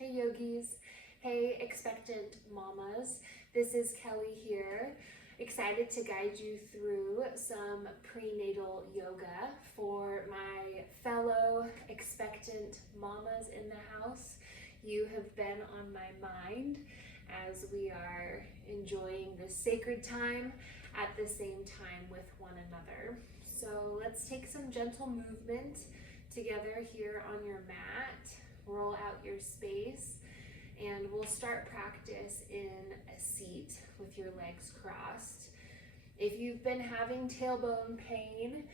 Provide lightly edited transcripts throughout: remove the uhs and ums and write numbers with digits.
Hey yogis, hey expectant mamas, this is Kelly here, excited to guide you through some prenatal yoga for my fellow expectant mamas in the house. You have been on my mind as we are enjoying this sacred time at the same time with one another. So let's take some gentle movement together here on your mat. Roll out your space, and we'll start practice in a seat with your legs crossed. If you've been having tailbone pain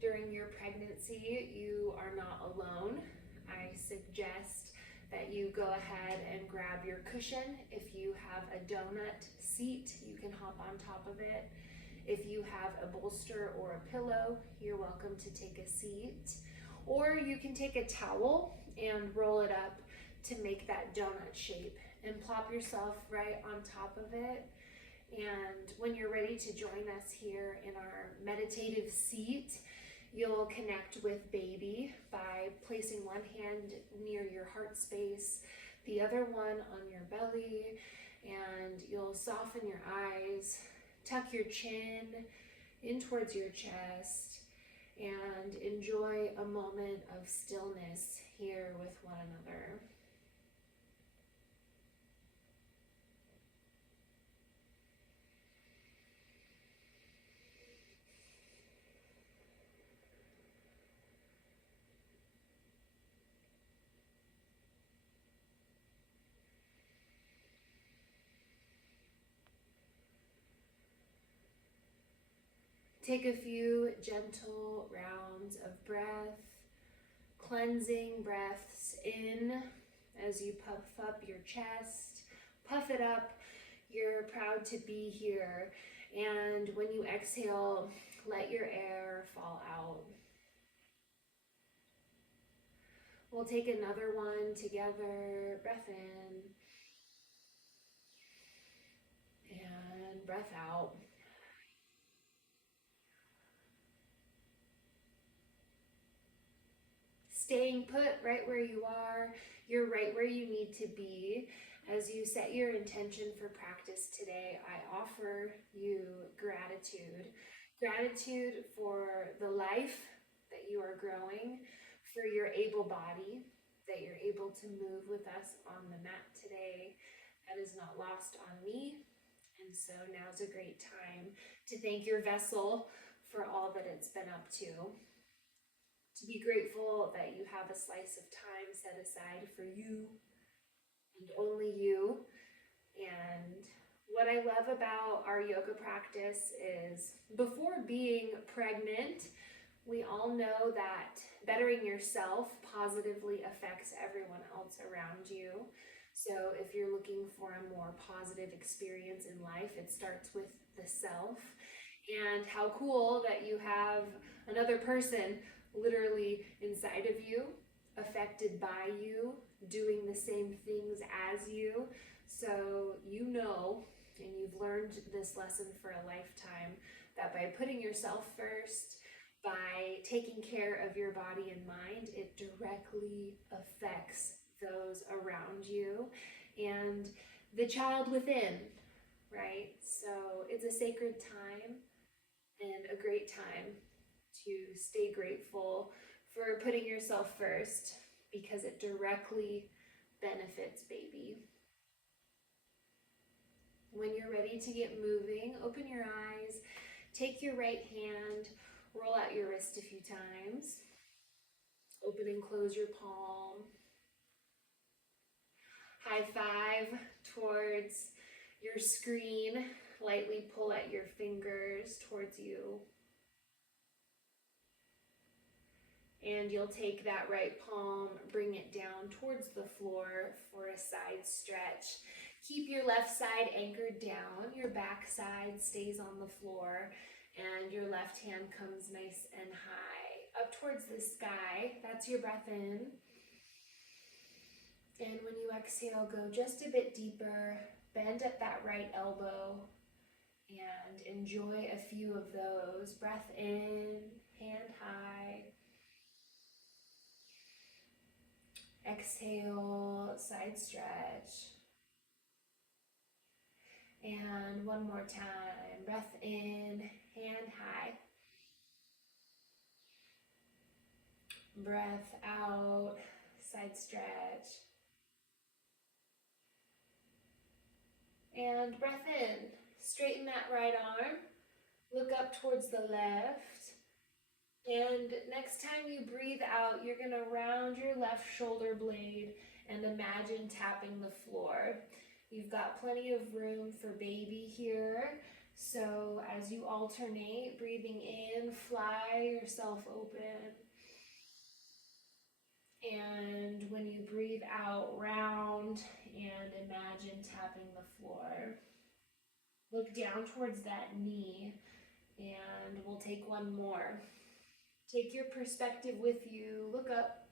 during your pregnancy, you are not alone. I suggest that you go ahead and grab your cushion. If you have a donut seat, you can hop on top of it. If you have a bolster or a pillow, you're welcome to take a seat. Or you can take a towel and roll it up to make that donut shape and plop yourself right on top of it. And when you're ready to join us here in our meditative seat, you'll connect with baby by placing one hand near your heart space, the other one on your belly, and you'll soften your eyes, tuck your chin in towards your chest, and enjoy a moment of stillness here with one another. Take a few gentle rounds of breath, cleansing breaths in as you puff up your chest, puff it up. You're proud to be here. And when you exhale, let your air fall out. We'll take another one together. Breath in and breath out. Staying put right where you are, you're right where you need to be. As you set your intention for practice today, I offer you gratitude. Gratitude for the life that you are growing, for your able body, that you're able to move with us on the mat today. That is not lost on me. And so now's a great time to thank your vessel for all that it's been up to be grateful that you have a slice of time set aside for you and only you. And what I love about our yoga practice is before being pregnant, we all know that bettering yourself positively affects everyone else around you. So if you're looking for a more positive experience in life, it starts with the self. And how cool that you have another person literally inside of you, affected by you, doing the same things as you. So you know, and you've learned this lesson for a lifetime, that by putting yourself first, by taking care of your body and mind, it directly affects those around you and the child within, right? So it's a sacred time and a great time to stay grateful for putting yourself first, because it directly benefits baby. When you're ready to get moving, open your eyes, take your right hand, roll out your wrist a few times, open and close your palm, high five towards your screen, lightly pull at your fingers towards you. And you'll take that right palm, bring it down towards the floor for a side stretch. Keep your left side anchored down, your back side stays on the floor, and your left hand comes nice and high, up towards the sky. That's your breath in. And when you exhale, go just a bit deeper, bend at that right elbow, and enjoy a few of those. Breath in, hand high. Exhale, side side stretch. And one more time. Breath in, hand high. Breath out, side stretch. And breath in. Straighten that right arm. Look up towards the left. And next time you breathe out, you're going to round your left shoulder blade and imagine tapping the floor. You've got plenty of room for baby here. So as you alternate, breathing in, fly yourself open. And when you breathe out, round and imagine tapping the floor. Look down towards that knee, and we'll take one more. Take your perspective with you, look up,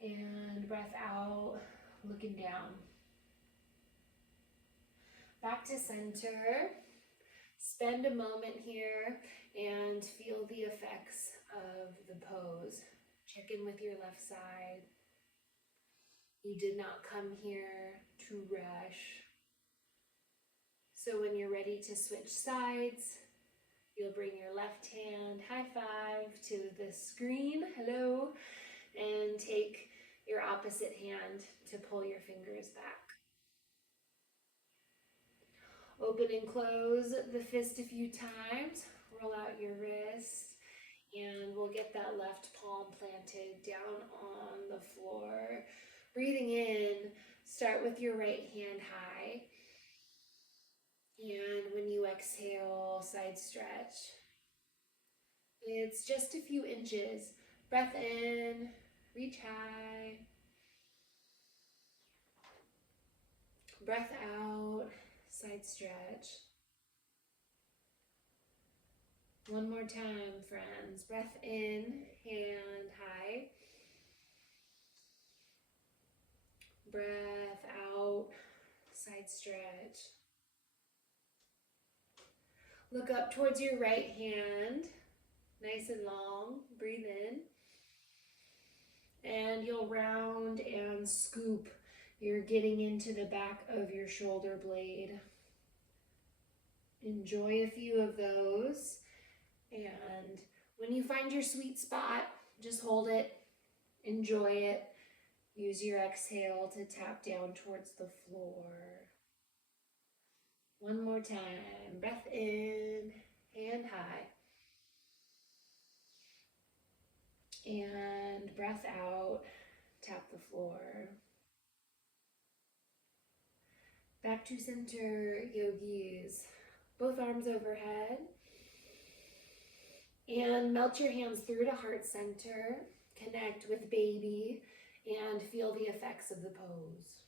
and breath out, looking down. Back to center. Spend a moment here and feel the effects of the pose. Check in with your left side. You did not come here to rush. So when you're ready to switch sides, you'll bring your left hand, high five, to the screen, hello, and take your opposite hand to pull your fingers back. Open and close the fist a few times, roll out your wrist, and we'll get that left palm planted down on the floor. Breathing in, start with your right hand high. And when you exhale, side stretch. It's just a few inches. Breath in, reach high. Breath out, side stretch. One more time, friends. Breath in, hand high. Breath out, side stretch. Look up towards your right hand, nice and long. Breathe in. And you'll round and scoop. You're getting into the back of your shoulder blade. Enjoy a few of those. And when you find your sweet spot, just hold it, enjoy it. Use your exhale to tap down towards the floor. One more time. Breath in, hand high. And breath out, tap the floor. Back to center, yogis. Both arms overhead. And melt your hands through to heart center. Connect with baby and feel the effects of the pose.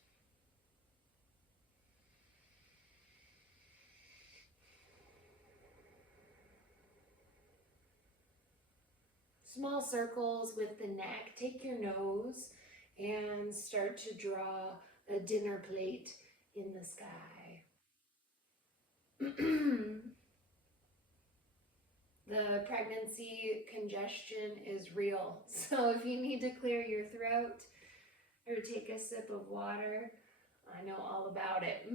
Small circles with the neck. Take your nose and start to draw a dinner plate in the sky. The pregnancy congestion is real. So if you need to clear your throat or take a sip of water, I know all about it.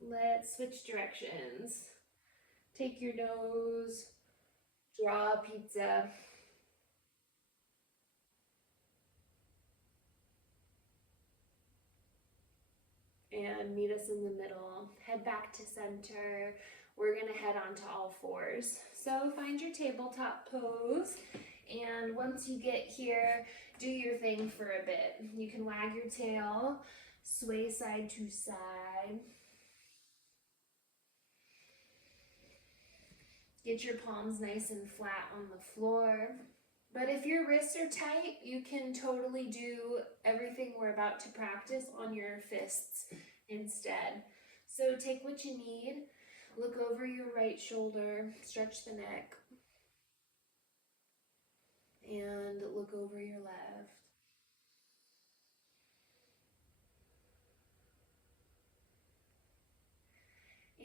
Let's switch directions. Take your nose, draw a pizza. And meet us in the middle. Head back to center. We're gonna head onto all fours. So find your tabletop pose. And once you get here, do your thing for a bit. You can wag your tail, sway side to side. Get your palms nice and flat on the floor. But if your wrists are tight, you can totally do everything we're about to practice on your fists instead. So take what you need. Look over your right shoulder, stretch the neck, and look over your left.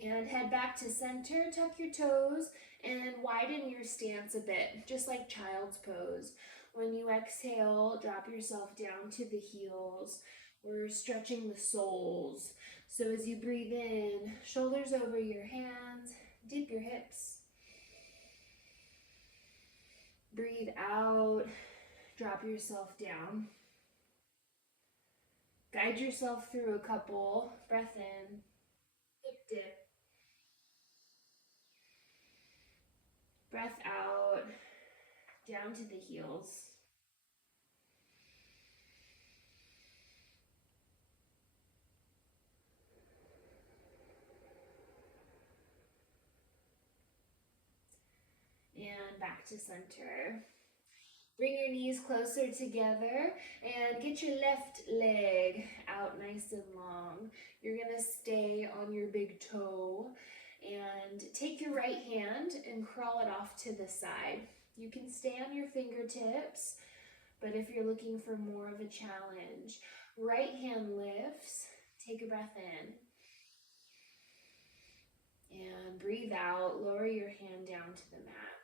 And head back to center, tuck your toes, and widen your stance a bit, just like child's pose. When you exhale, drop yourself down to the heels. We're stretching the soles. So as you breathe in, shoulders over your hands, dip your hips. Breathe out, drop yourself down. Guide yourself through a couple. Breath in, hip dip. Breath out, down to the heels. And back to center. Bring your knees closer together and get your left leg out nice and long. You're gonna stay on your big toe and take your right hand and crawl it off to the side. You can stay on your fingertips, but if you're looking for more of a challenge, right hand lifts, take a breath in, and breathe out, lower your hand down to the mat.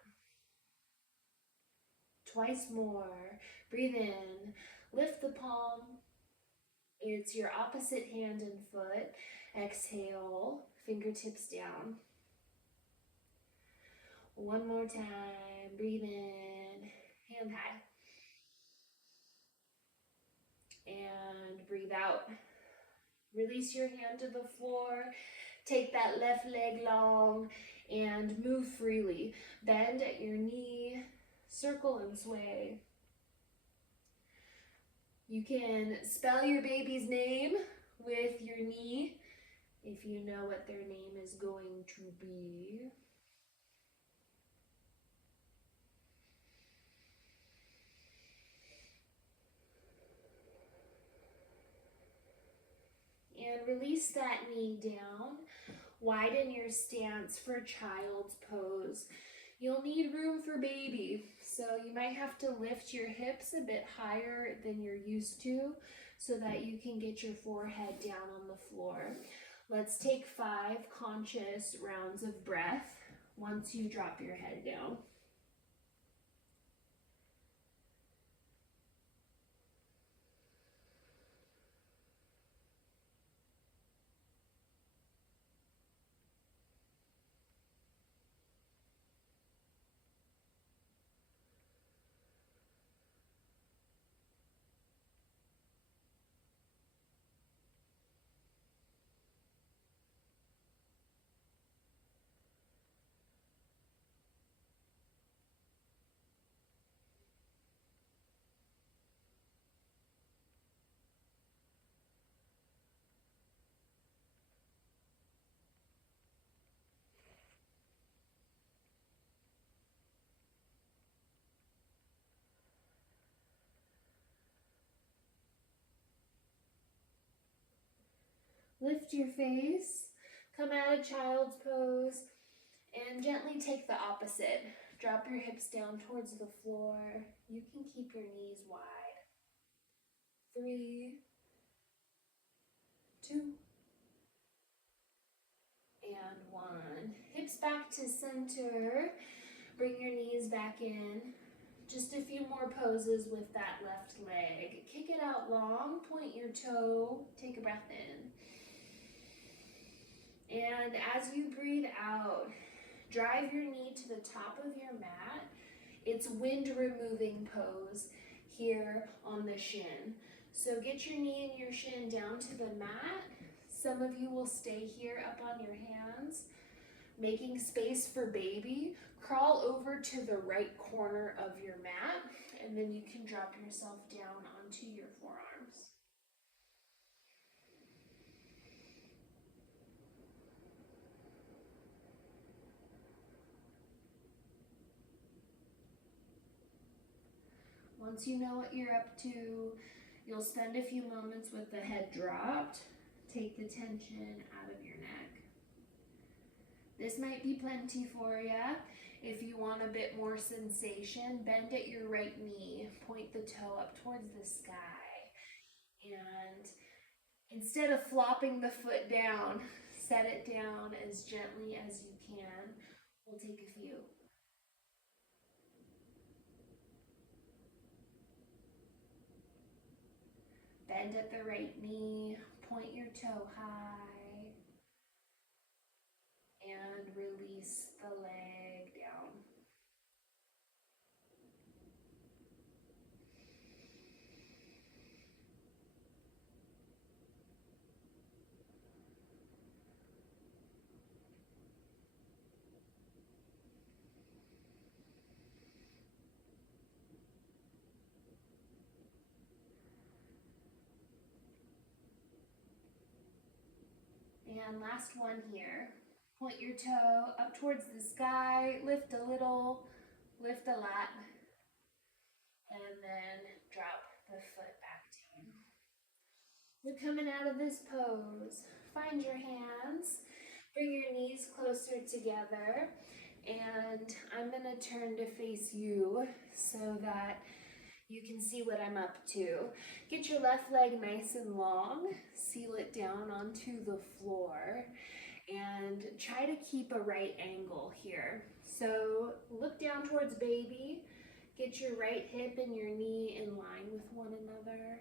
Twice more. Breathe in, lift the palm. It's your opposite hand and foot. Exhale, fingertips down. One more time. Breathe in, hand high. And breathe out. Release your hand to the floor. Take that left leg long and move freely. Bend at your knee, circle and sway. You can spell your baby's name with your knee if you know what their name is going to be. And release that knee down. Widen your stance for child's pose. You'll need room for baby, so you might have to lift your hips a bit higher than you're used to so that you can get your forehead down on the floor. Let's take 5 conscious rounds of breath once you drop your head down. Lift your face, come out of child's pose, and gently take the opposite. Drop your hips down towards the floor. You can keep your knees wide. 3, 2, and 1. Hips back to center. Bring your knees back in. Just a few more poses with that left leg. Kick it out long, point your toe, take a breath in. And as you breathe out, drive your knee to the top of your mat. It's wind removing pose here on the shin. So get your knee and your shin down to the mat. Some of you will stay here up on your hands, making space for baby. Crawl over to the right corner of your mat, and then you can drop yourself down onto your forearms. Once you know what you're up to, you'll spend a few moments with the head dropped. Take the tension out of your neck. This might be plenty for you. If you want a bit more sensation, bend at your right knee. Point the toe up towards the sky. And instead of flopping the foot down, set it down as gently as you can. We'll take a few. bend at the right knee, point your toe high, and release the leg down. And last one here. Point your toe up towards the sky, lift a little, lift a lot, and then drop the foot back down. You're coming out of this pose. Find your hands, bring your knees closer together, and I'm gonna turn to face you so that you can see what I'm up to. Get your left leg nice and long, seal it down onto the floor, and try to keep a right angle here. So look down towards baby, get your right hip and your knee in line with one another,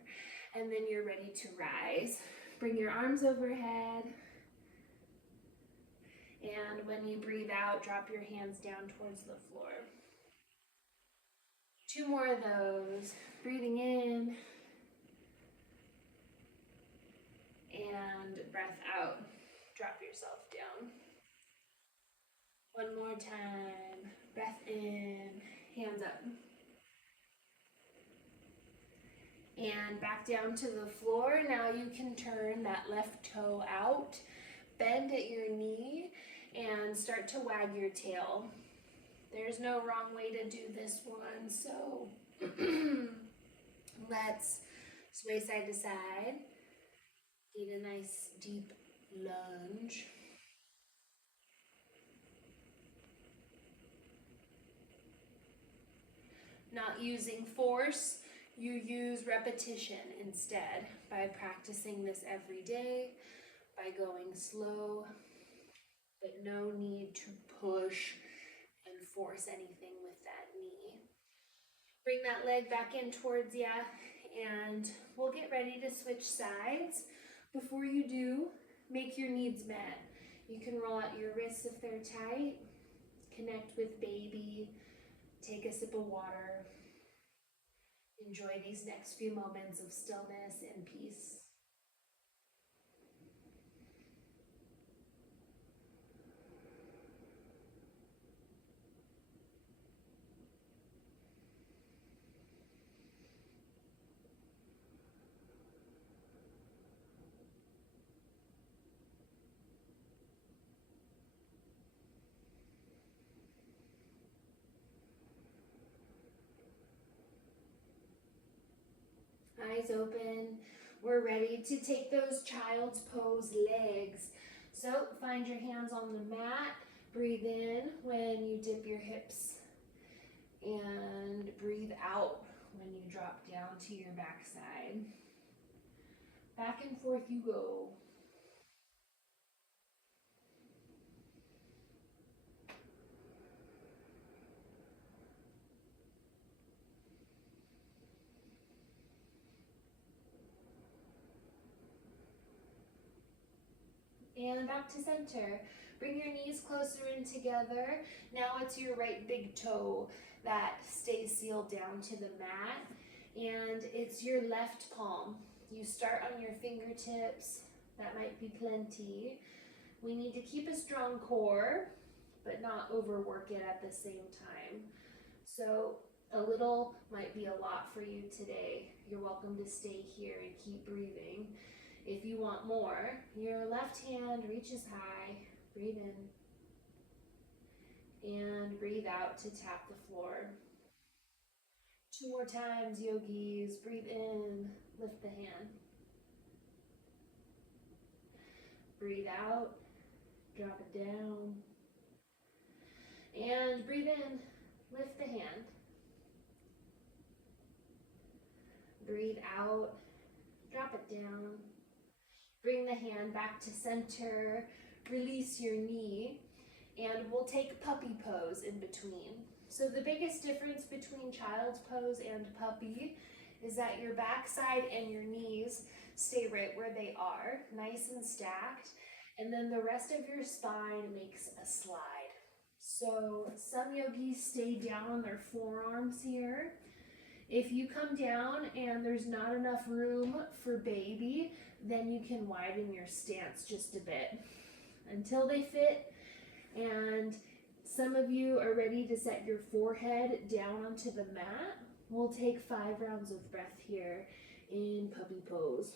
and then you're ready to rise. Bring your arms overhead, and when you breathe out, drop your hands down towards the floor. 2 more of those. Breathing in, and breath out. Drop yourself down. 1 more time. Breath in, hands up. And back down to the floor. Now you can turn that left toe out, bend at your knee, and start to wag your tail. There's no wrong way to do this one, so let's sway side to side. Get a nice deep lunge. Not using force, you use repetition instead by practicing this every day, by going slow, but no need to push and force anything with that knee. Bring that leg back in towards you, and we'll get ready to switch sides. Before you do, make your needs met. You can roll out your wrists if they're tight, connect with baby, take a sip of water. Enjoy these next few moments of stillness and peace. Eyes open. We're ready to take those child's pose legs. So find your hands on the mat. Breathe in when you dip your hips. And breathe out when you drop down to your backside. Back and forth you go. And back to center. Bring your knees closer in together. Now it's your right big toe that stays sealed down to the mat. And it's your left palm. You start on your fingertips. That might be plenty. We need to keep a strong core, but not overwork it at the same time. So a little might be a lot for you today. You're welcome to stay here and keep breathing. If you want more, your left hand reaches high, breathe in, and breathe out to tap the floor. 2 more times, yogis. Breathe in, lift the hand. Breathe out, drop it down. And breathe in, lift the hand. Breathe out, drop it down. Bring the hand back to center, release your knee, and we'll take puppy pose in between. So the biggest difference between child's pose and puppy is that your backside and your knees stay right where they are, nice and stacked, and then the rest of your spine makes a slide. So some yogis stay down on their forearms here. If you come down and there's not enough room for baby, then you can widen your stance just a bit until they fit. And some of you are ready to set your forehead down onto the mat. We'll take 5 rounds of breath here in puppy pose.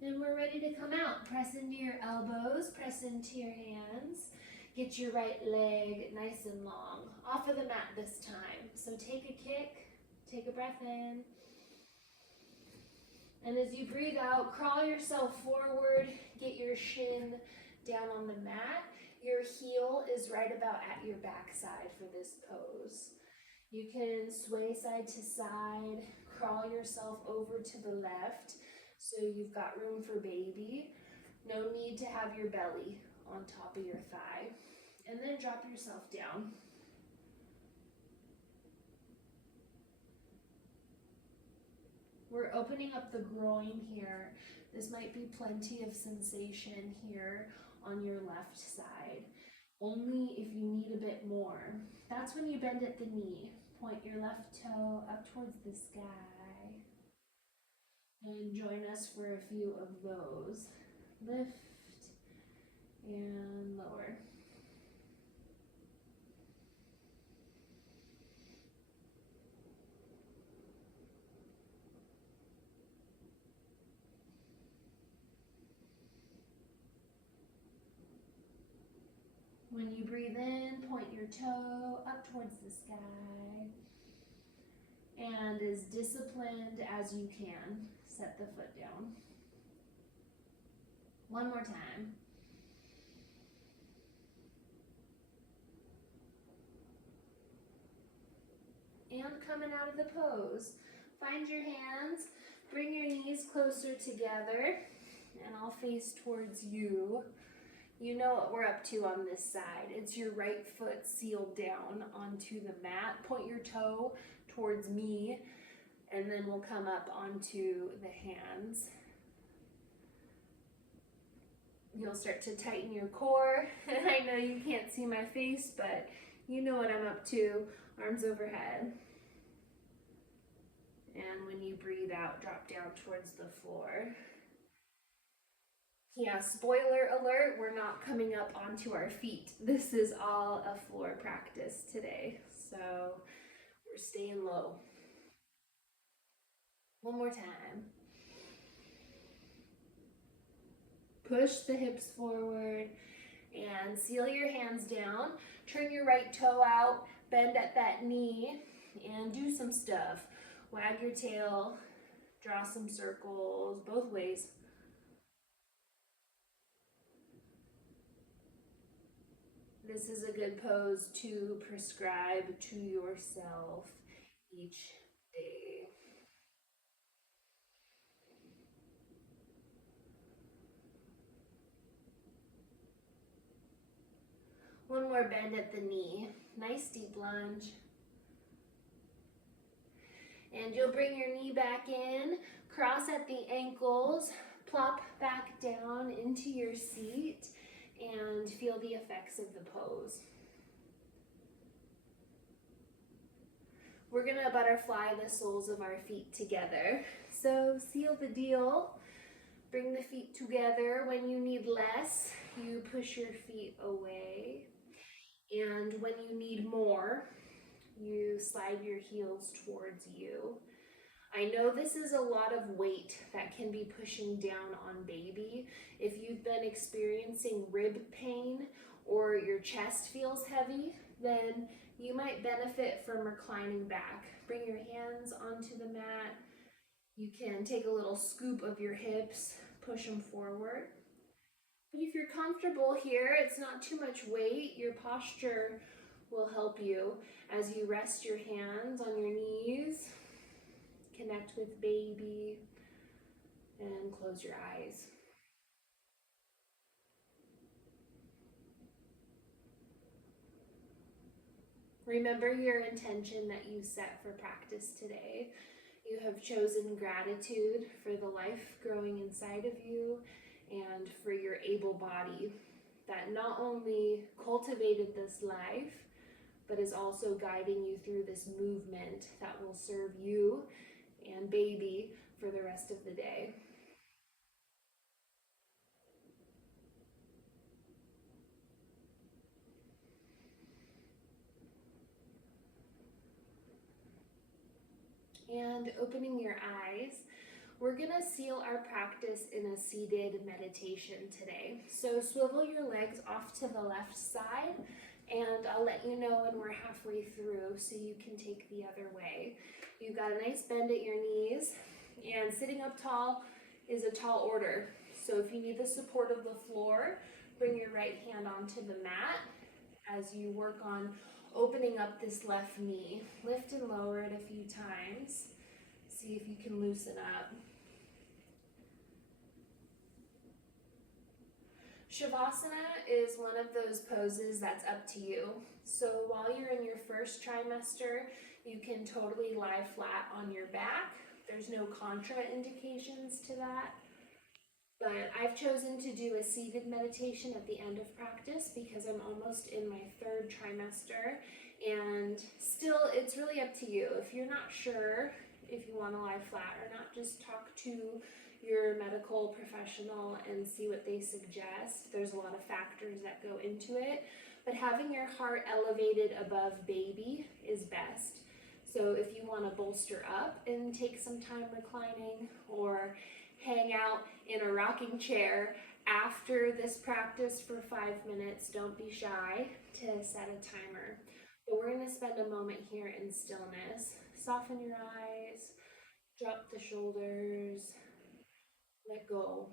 And we're ready to come out. Press into your elbows, press into your hands. Get your right leg nice and long. Off of the mat this time. So take a kick, take a breath in. And as you breathe out, crawl yourself forward, get your shin down on the mat. Your heel is right about at your backside for this pose. You can sway side to side, crawl yourself over to the left so you've got room for baby. No need to have your belly on top of your thigh. And then drop yourself down. We're opening up the groin here. This might be plenty of sensation here on your left side. Only if you need a bit more. That's when you bend at the knee. Point your left toe up towards the sky. And join us for a few of those. Lift and lower. When you breathe in, point your toe up towards the sky. And as disciplined as you can, set the foot down. One more time. And coming out of the pose, find your hands, bring your knees closer together, and I'll face towards you. You know what we're up to on this side. It's your right foot sealed down onto the mat. Point your toe towards me, and then we'll come up onto the hands. You'll start to tighten your core. I know you can't see my face, but you know what I'm up to. Arms overhead. And when you breathe out, drop down towards the floor. Yeah, spoiler alert, we're not coming up onto our feet. This is all a floor practice today. So we're staying low. One more time. Push the hips forward and seal your hands down. Turn your right toe out, bend at that knee, and do some stuff. Wag your tail, draw some circles, both ways. This is a good pose to prescribe to yourself each day. One more bend at the knee. Nice deep lunge. And you'll bring your knee back in, cross at the ankles, plop back down into your seat, and feel the effects of the pose. We're gonna butterfly the soles of our feet together. So seal the deal. Bring the feet together. When you need less, you push your feet away. And when you need more, you slide your heels towards you. I know this is a lot of weight that can be pushing down on baby. If you've been experiencing rib pain or your chest feels heavy, then you might benefit from reclining back. Bring your hands onto the mat. You can take a little scoop of your hips, push them forward. But if you're comfortable here, it's not too much weight. Your posture will help you as you rest your hands on your knees, connect with baby, and close your eyes. Remember your intention that you set for practice today. You have chosen gratitude for the life growing inside of you and for your able body that not only cultivated this life, but is also guiding you through this movement that will serve you and baby for the rest of the day. And opening your eyes, we're gonna seal our practice in a seated meditation today. So swivel your legs off to the left side, and I'll let you know when we're halfway through so you can take the other way. You've got a nice bend at your knees, and sitting up tall is a tall order. So if you need the support of the floor, bring your right hand onto the mat as you work on opening up this left knee. Lift and lower it a few times. See if you can loosen up. Shavasana is one of those poses that's up to you. So while you're in your first trimester, you can totally lie flat on your back. There's no contraindications to that. But I've chosen to do a seated meditation at the end of practice because I'm almost in my third trimester, and still it's really up to you. If you're not sure if you want to lie flat or not, just talk to your medical professional and see what they suggest. There's a lot of factors that go into it, but having your heart elevated above baby is best. So if you want to bolster up and take some time reclining, or hang out in a rocking chair after this practice for 5 minutes, don't be shy to set a timer. But we're going to spend a moment here in stillness. Soften your eyes, drop the shoulders, let go.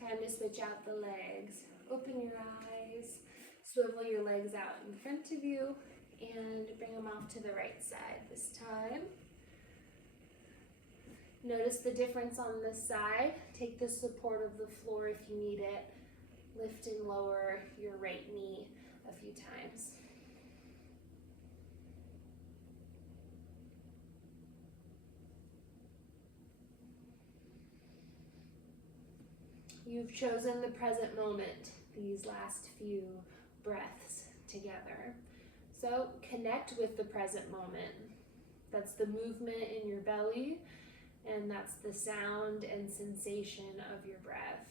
Time to switch out the legs. Open your eyes, swivel your legs out in front of you, and bring them off to the right side this time. Notice the difference on this side. Take the support of the floor if you need it. Lift and lower your right knee a few times. You've chosen the present moment, these last few breaths together. So connect with the present moment. That's the movement in your belly, and that's the sound and sensation of your breath.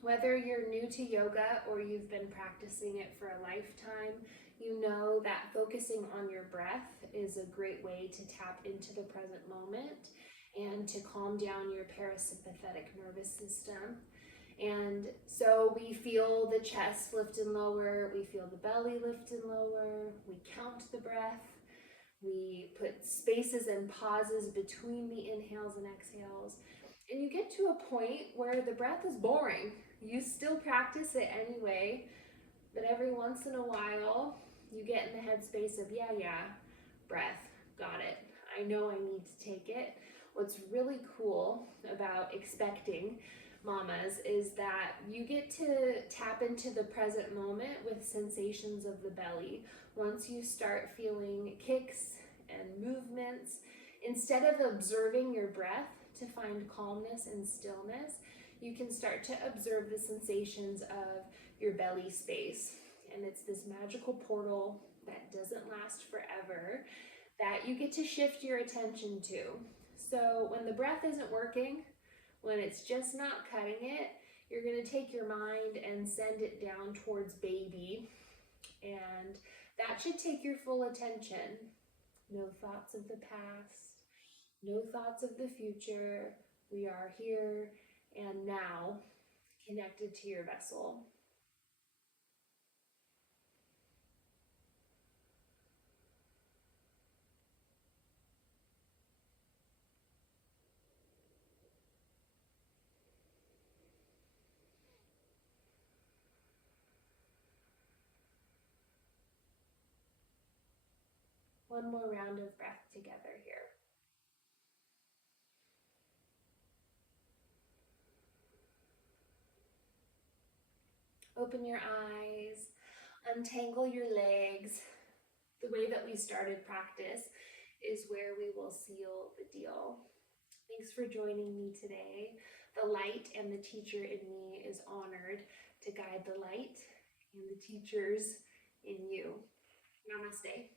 Whether you're new to yoga or you've been practicing it for a lifetime, you know that focusing on your breath is a great way to tap into the present moment and to calm down your parasympathetic nervous system. And so we feel the chest lift and lower, we feel the belly lift and lower, we count the breath, we put spaces and pauses between the inhales and exhales, and you get to a point where the breath is boring. You still practice it anyway, But every once in a while, you get in the headspace of, yeah, breath, got it. I know I need to take it. What's really cool about expecting mamas is that you get to tap into the present moment with sensations of the belly. Once you start feeling kicks and movements, instead of observing your breath to find calmness and stillness, you can start to observe the sensations of your belly space. And it's this magical portal that doesn't last forever that you get to shift your attention to. So when the breath isn't working, when it's just not cutting it, you're going to take your mind and send it down towards baby. And that should take your full attention. No thoughts of the past, no thoughts of the future. We are here and now, connected to your vessel. One more round of breath together here. Open your eyes, untangle your legs. The way that we started practice is where we will seal the deal. Thanks for joining me today. The light and the teacher in me is honored to guide the light and the teachers in you. Namaste.